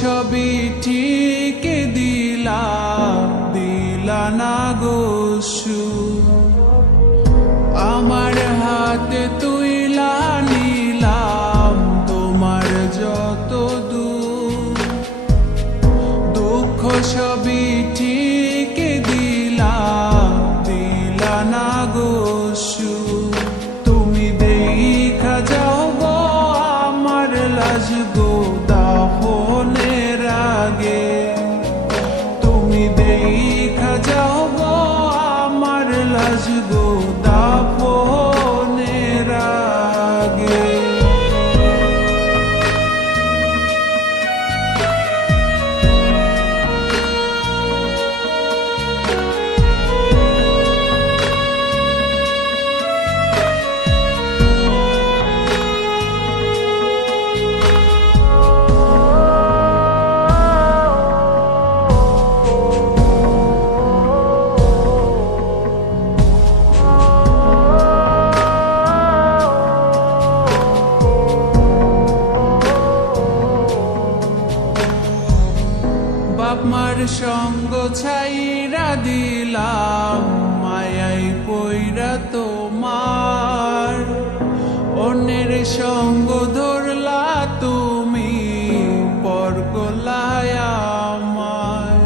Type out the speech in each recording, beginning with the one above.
সবই ঠিক দিলা না গো সুখ। আমার হাতে তুইলা নিলাম তোমার যত দুঃখ সবই ঠিক দিলা না গো সুখ। তুমি দেখা যাও গো আমার লাজ গো দাফনের আগে। তুমি দেখা যাও গো আমার লাজ গো দাফনের আগে। বাপমার সঙ্গ ছাইরা দিলাম মায়াই পইরা তোমার। অন্যের সঙ্গ ধরলা তুমি পর গলায় আমায়।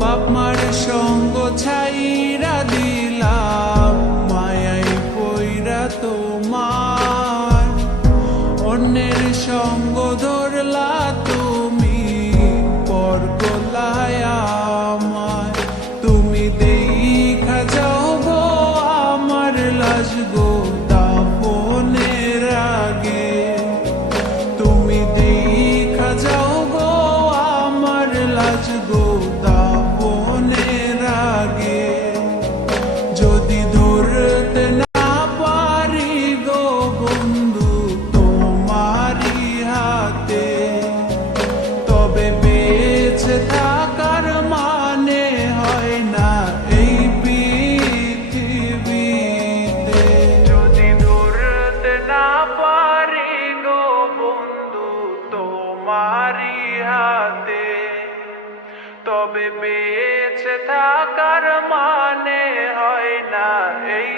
বাপমার সঙ্গ ছাইরা দিলাম মায়াই পইরা তোমার। অন্যের সঙ্গ ধরলা তুমি পর গলায় আমায়। তুমি দেখা যাও গো আমার লাজ গো দাফনের আগে। তুমি দেখা যাও গো আমার লাজ গো দাফনের আগে। যদি ধরতে না পারি গো বন্ধু তোমারি হাতে, তবে বেঁচে থাকার মানে হয় না এই পৃথিবীতে। যদি ধরতে না পারি গো বন্ধু তোমারি হাতে, তবে বেঁচে থাকার মানে হয় না এই